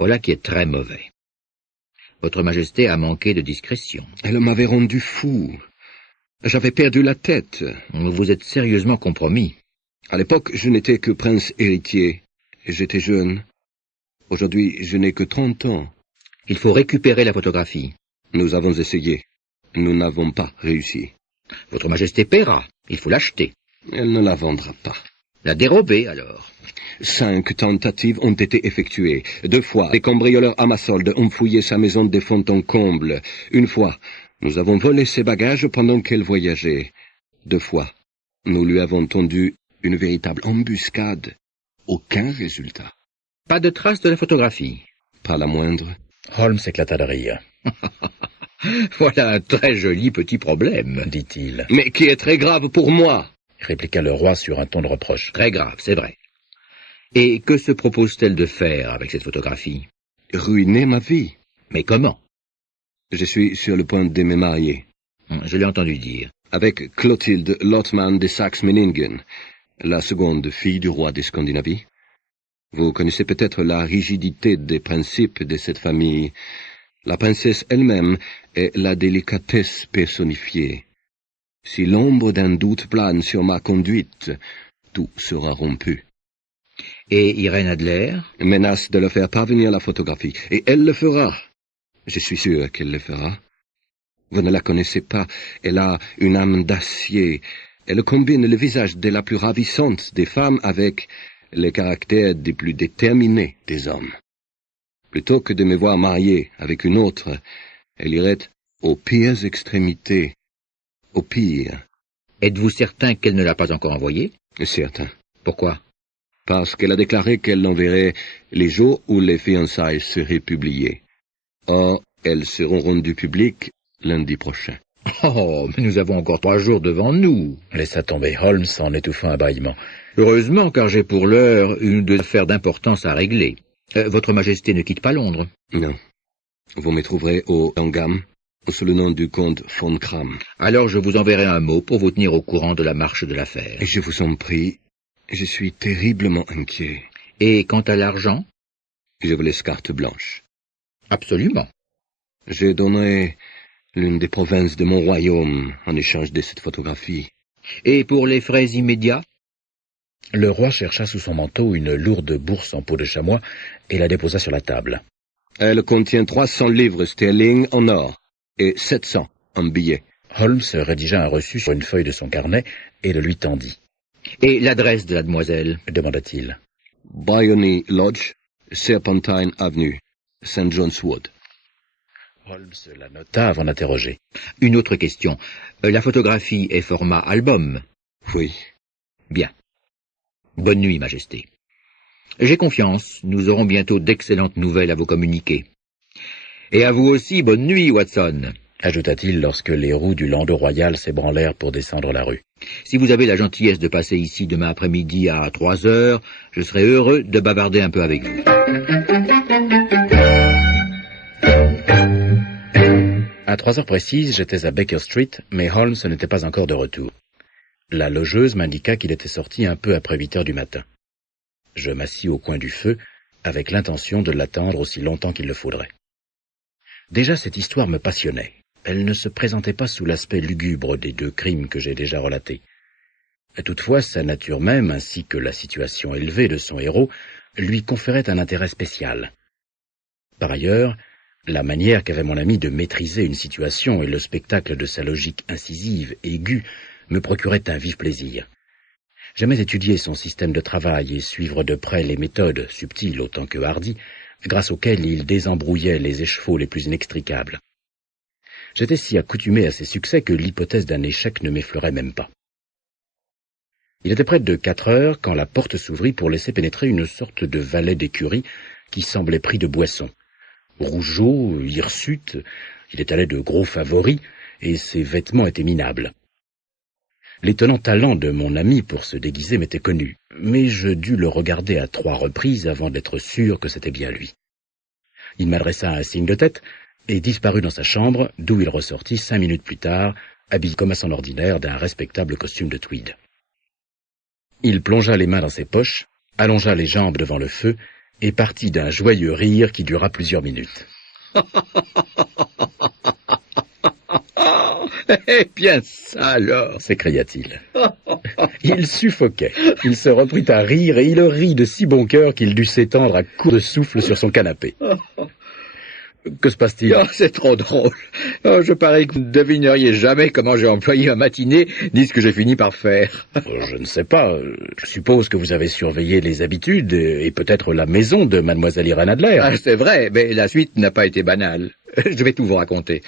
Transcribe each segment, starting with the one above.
Voilà qui est très mauvais. Votre Majesté a manqué de discrétion. Elle m'avait rendu fou. J'avais perdu la tête. Vous êtes sérieusement compromis. À l'époque, je n'étais que prince héritier, et j'étais jeune. Aujourd'hui, je n'ai que 30 ans. Il faut récupérer la photographie. Nous avons essayé. Nous n'avons pas réussi. Votre Majesté paiera. Il faut l'acheter. Elle ne la vendra pas. La dérober, alors. 5 tentatives ont été effectuées. 2 fois, des cambrioleurs à ma solde ont fouillé sa maison de fond en comble. 1 fois, nous avons volé ses bagages pendant qu'elle voyageait. 2 fois, nous lui avons tendu une véritable embuscade. Aucun résultat. Pas de trace de la photographie. Pas la moindre. Holmes éclata de rire. Voilà un très joli petit problème, dit-il. Mais qui est très grave pour moi, répliqua le roi sur un ton de reproche. Très grave, c'est vrai. Et que se propose-t-elle de faire avec cette photographie? Ruiner ma vie. Mais comment? Je suis sur le point de me marier. Je l'ai entendu dire. Avec Clotilde Lothman de Saxe-Meiningen, la seconde fille du roi de Scandinavie. Vous connaissez peut-être la rigidité des principes de cette famille. La princesse elle-même est la délicatesse personnifiée. Si l'ombre d'un doute plane sur ma conduite, tout sera rompu. Et Irène Adler? Menace de leur faire parvenir la photographie, et elle le fera. Je suis sûr qu'elle le fera. Vous ne la connaissez pas, elle a une âme d'acier. Elle combine le visage de la plus ravissante des femmes avec les caractères des plus déterminés des hommes. Plutôt que de me voir marié avec une autre, elle irait aux pires extrémités. Au pire. Êtes-vous certain qu'elle ne l'a pas encore envoyé? Certain. Pourquoi? Parce qu'elle a déclaré qu'elle l'enverrait les jours où les fiançailles seraient publiées. Or, elles seront rendues publiques lundi prochain. Oh, mais nous avons encore 3 jours devant nous, laissa tomber Holmes en étouffant un bâillement. Heureusement, car j'ai pour l'heure une affaire d'importance à régler. Votre Majesté ne quitte pas Londres? Non. Vous me trouverez au Langham, sous le nom du comte von Kram. Alors je vous enverrai un mot pour vous tenir au courant de la marche de l'affaire. Je vous en prie, je suis terriblement inquiet. Et quant à l'argent? Je vous laisse carte blanche. Absolument. Je donnerai l'une des provinces de mon royaume en échange de cette photographie. Et pour les frais immédiats? Le roi chercha sous son manteau une lourde bourse en peau de chamois et la déposa sur la table. Elle contient 300 livres sterling en or et 700 en billets. Holmes rédigea un reçu sur une feuille de son carnet et le lui tendit. « Et l'adresse de la demoiselle ?» demanda-t-il. « Bryony Lodge, Serpentine Avenue, St. John's Wood. » Holmes la nota avant d'interroger. « Une autre question. La photographie est format album ?» ?»« Oui. » »« Bien. Bonne nuit, Majesté. J'ai confiance, nous aurons bientôt d'excellentes nouvelles à vous communiquer. Et à vous aussi, bonne nuit, Watson, ajouta-t-il lorsque les roues du landau royal s'ébranlèrent pour descendre la rue. Si vous avez la gentillesse de passer ici demain après-midi à 3 heures, je serai heureux de bavarder un peu avec vous. À 3 heures précises, j'étais à Baker Street, mais Holmes n'était pas encore de retour. La logeuse m'indiqua qu'il était sorti un peu après 8 heures du matin. Je m'assis au coin du feu, avec l'intention de l'attendre aussi longtemps qu'il le faudrait. Déjà, cette histoire me passionnait. Elle ne se présentait pas sous l'aspect lugubre des 2 crimes que j'ai déjà relatés. Toutefois, sa nature même, ainsi que la situation élevée de son héros, lui conférait un intérêt spécial. Par ailleurs, la manière qu'avait mon ami de maîtriser une situation et le spectacle de sa logique incisive, aiguë, me procurait un vif plaisir. J'aimais étudier son système de travail et suivre de près les méthodes, subtiles autant que hardies, grâce auxquelles il désembrouillait les échevaux les plus inextricables. J'étais si accoutumé à ses succès que l'hypothèse d'un échec ne m'effleurait même pas. Il était près de 4 heures quand la porte s'ouvrit pour laisser pénétrer une sorte de valet d'écurie qui semblait pris de boisson. Rougeaud, hirsute, il étalait de gros favoris et ses vêtements étaient minables. L'étonnant talent de mon ami pour se déguiser m'était connu, mais je dus le regarder à 3 reprises avant d'être sûr que c'était bien lui. Il m'adressa un signe de tête et disparut dans sa chambre, d'où il ressortit 5 minutes plus tard, habillé comme à son ordinaire d'un respectable costume de tweed. Il plongea les mains dans ses poches, allongea les jambes devant le feu et partit d'un joyeux rire qui dura plusieurs minutes. Eh bien ça alors, s'écria-t-il. Il suffoquait. Il se reprit à rire, et il rit de si bon cœur qu'il dut s'étendre à court de souffle sur son canapé. Que se passe-t-il? C'est trop drôle. Je parie que vous ne devineriez jamais comment j'ai employé ma matinée, ni ce que j'ai fini par faire. Je ne sais pas. Je suppose que vous avez surveillé les habitudes et peut-être la maison de Mademoiselle Irene Adler. C'est vrai, mais la suite n'a pas été banale. Je vais tout vous raconter.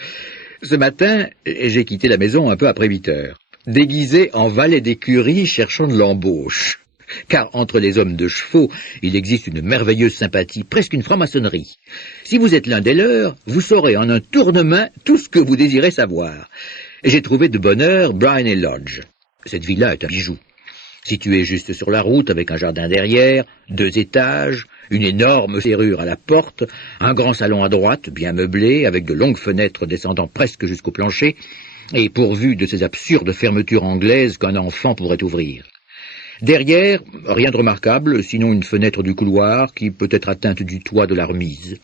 Ce matin, j'ai quitté la maison un peu après 8 heures, déguisé en valet d'écurie cherchant de l'embauche. Car entre les hommes de chevaux, il existe une merveilleuse sympathie, presque une franc-maçonnerie. Si vous êtes l'un des leurs, vous saurez en un tournement tout ce que vous désirez savoir. J'ai trouvé de bonne heure Bryony Lodge. Cette villa est un bijou. Située juste sur la route, avec un jardin derrière, 2 étages, une énorme serrure à la porte, un grand salon à droite, bien meublé, avec de longues fenêtres descendant presque jusqu'au plancher, et pourvu de ces absurdes fermetures anglaises qu'un enfant pourrait ouvrir. Derrière, rien de remarquable, sinon une fenêtre du couloir qui peut être atteinte du toit de la remise.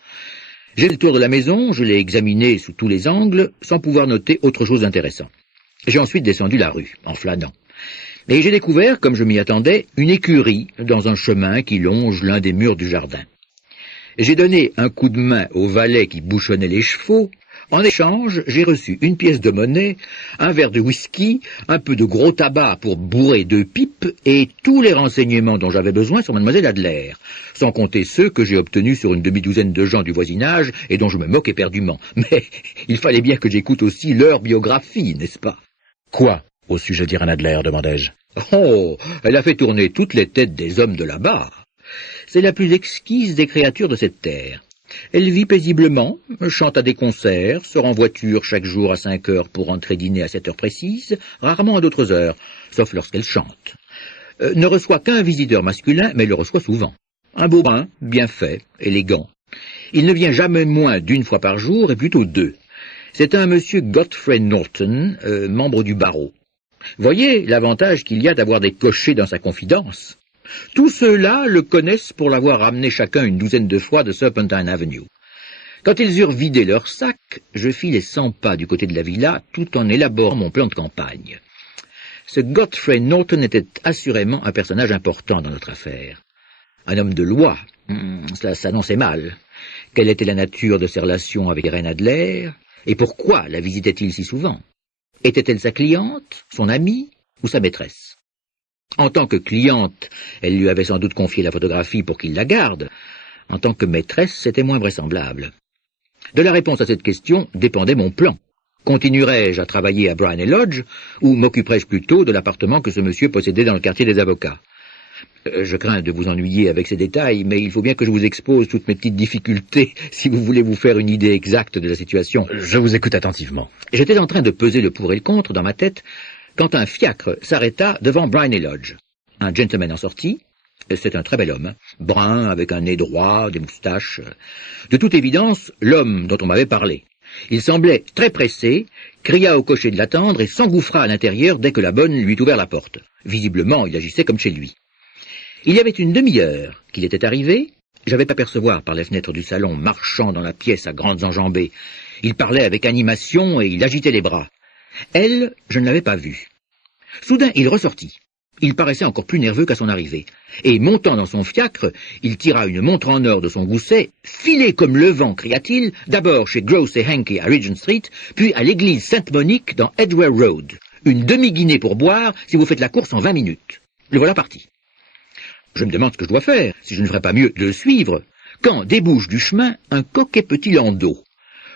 J'ai le tour de la maison, je l'ai examinée sous tous les angles, sans pouvoir noter autre chose d'intéressant. J'ai ensuite descendu la rue, en flânant. Et j'ai découvert, comme je m'y attendais, une écurie dans un chemin qui longe l'un des murs du jardin. J'ai donné un coup de main au valet qui bouchonnait les chevaux. En échange, j'ai reçu une pièce de monnaie, un verre de whisky, un peu de gros tabac pour bourrer 2 pipes et tous les renseignements dont j'avais besoin sur Mademoiselle Adler, sans compter ceux que j'ai obtenus sur une demi-douzaine de gens du voisinage et dont je me moque éperdument. Mais il fallait bien que j'écoute aussi leur biographie, n'est-ce pas? Quoi, au sujet d'Irene Adler, demandai-je. Oh, elle a fait tourner toutes les têtes des hommes de là-bas. C'est la plus exquise des créatures de cette terre. Elle vit paisiblement, chante à des concerts, sort en voiture chaque jour à 5 heures pour rentrer dîner à 7 heures précises, rarement à d'autres heures, sauf lorsqu'elle chante. Ne reçoit qu'un visiteur masculin, mais le reçoit souvent. Un beau brun, bien fait, élégant. Il ne vient jamais moins d'1 fois par jour, et plutôt 2. C'est un monsieur Godfrey Norton, membre du barreau. Voyez l'avantage qu'il y a d'avoir des cochers dans sa confidence. Tous ceux-là le connaissent pour l'avoir ramené chacun une douzaine de fois de Serpentine Avenue. Quand ils eurent vidé leur sac, je fis les 100 pas du côté de la villa, tout en élaborant mon plan de campagne. Ce Godfrey Norton était assurément un personnage important dans notre affaire. Un homme de loi, cela s'annonçait mal. Quelle était la nature de ses relations avec Irene Adler, et pourquoi la visitait-il si souvent? Était-elle sa cliente, son amie ou sa maîtresse? En tant que cliente, elle lui avait sans doute confié la photographie pour qu'il la garde. En tant que maîtresse, c'était moins vraisemblable. De la réponse à cette question dépendait mon plan. Continuerais-je à travailler à Bryony Lodge, ou m'occuperais-je plutôt de l'appartement que ce monsieur possédait dans le quartier des avocats? Je crains de vous ennuyer avec ces détails, mais il faut bien que je vous expose toutes mes petites difficultés si vous voulez vous faire une idée exacte de la situation. Je vous écoute attentivement. J'étais en train de peser le pour et le contre dans ma tête quand un fiacre s'arrêta devant Bryony Lodge. Un gentleman en sortit. C'est un très bel homme, brun, avec un nez droit, des moustaches. De toute évidence, l'homme dont on m'avait parlé. Il semblait très pressé, cria au cocher de l'attendre et s'engouffra à l'intérieur dès que la bonne lui eut ouvert la porte. Visiblement, il agissait comme chez lui. Il y avait une demi-heure qu'il était arrivé. J'avais pu apercevoir par les fenêtres du salon, marchant dans la pièce à grandes enjambées. Il parlait avec animation et il agitait les bras. Elle, je ne l'avais pas vue. Soudain, il ressortit. Il paraissait encore plus nerveux qu'à son arrivée. Et, montant dans son fiacre, il tira une montre en or de son gousset. « Filez comme le vent !» cria-t-il, d'abord chez Gross et Hankey à Regent Street, puis à l'église Sainte-Monique dans Edgware Road. Une demi-guinée pour boire si vous faites la course en 20 minutes. Le voilà parti. Je me demande ce que je dois faire, si je ne ferais pas mieux de le suivre, quand débouche du chemin un coquet petit landau.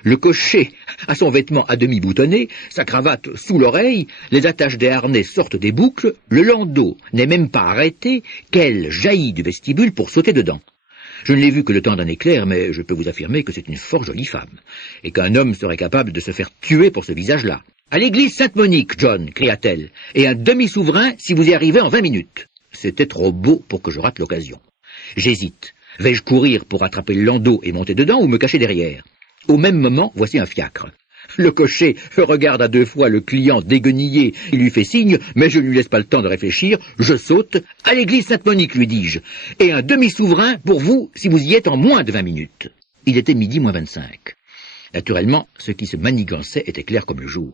Le cocher a son vêtement à demi boutonné, sa cravate sous l'oreille, les attaches des harnais sortent des boucles, le landau n'est même pas arrêté, qu'elle jaillit du vestibule pour sauter dedans. Je ne l'ai vue que le temps d'un éclair, mais je peux vous affirmer que c'est une fort jolie femme, et qu'un homme serait capable de se faire tuer pour ce visage-là. « À l'église Sainte-Monique, John !» cria-t-elle, « et un demi-souverain si vous y arrivez en 20 minutes. » C'était trop beau pour que je rate l'occasion. J'hésite. Vais-je courir pour attraper le landau et monter dedans ou me cacher derrière? Au même moment, voici un fiacre. Le cocher regarde à deux fois le client déguenillé. Il lui fait signe, mais je ne lui laisse pas le temps de réfléchir. Je saute. À l'église Sainte-Monique, lui dis-je. Et un demi-souverain pour vous si vous y êtes en moins de 20 minutes. Il était midi moins 25. Naturellement, ce qui se manigançait était clair comme le jour.